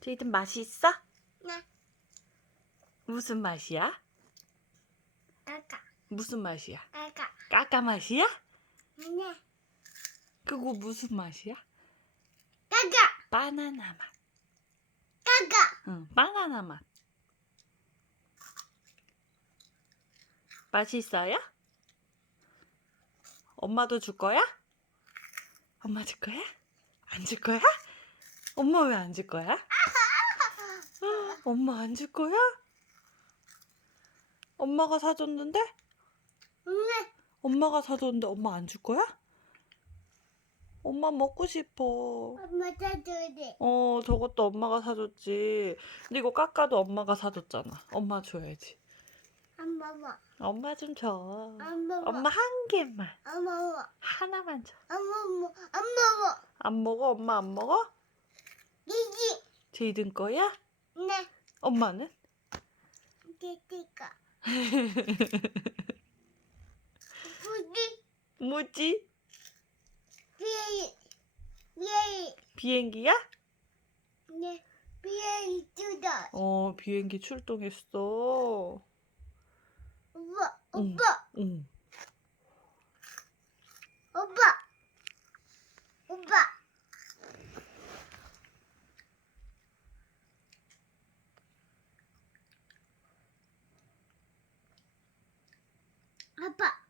제이든 맛있어? 네. 무슨 맛이야? 아까. 무슨 맛이야? 아까. 까까 맛이야? 네. 그거 무슨 맛이야? 까까. 바나나 맛. 까까. 응, 바나나 맛. 맛있어요? 엄마도 줄 거야? 엄마 줄 거야? 안 줄 거야? 엄마 왜 안 줄 거야? 엄마 안 줄 거야? 엄마가 사줬는데? 네. 엄마가 사줬는데 엄마 안 줄 거야? 엄마 먹고 싶어. 엄마 사줘야 어, 저것도 엄마가 사줬지. 근데 이거 깎아도 엄마가 사줬잖아. 엄마 줘야지. 안 먹어. 엄마 좀 줘. 안 먹어. 엄마 한 개만. 안 먹어. 하나만 줘. 안 먹어. 안 먹어. 안 먹어? 엄마 안 먹어? 이기. 제이든 거야? 네. 엄마는? 이기가. 부디. 뭐지? 비에. 비에. 비행기야? 네. 비에 주다. 어, 비행기 출동했어. 오빠. 응. 오빠. 응. 오빠. 오빠. 아빠.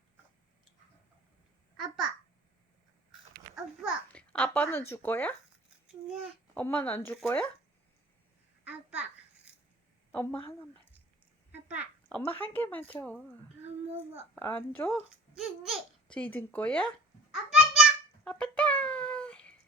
아빠. 아빠. 아빠는 줄 거야? 네. 엄마는 안 줄 거야? 아빠. 엄마 하나만. 아빠. 엄마 한 개만 줘. 안 먹어. 안 줘? 찌찌. 제이든 거야? 아빠다.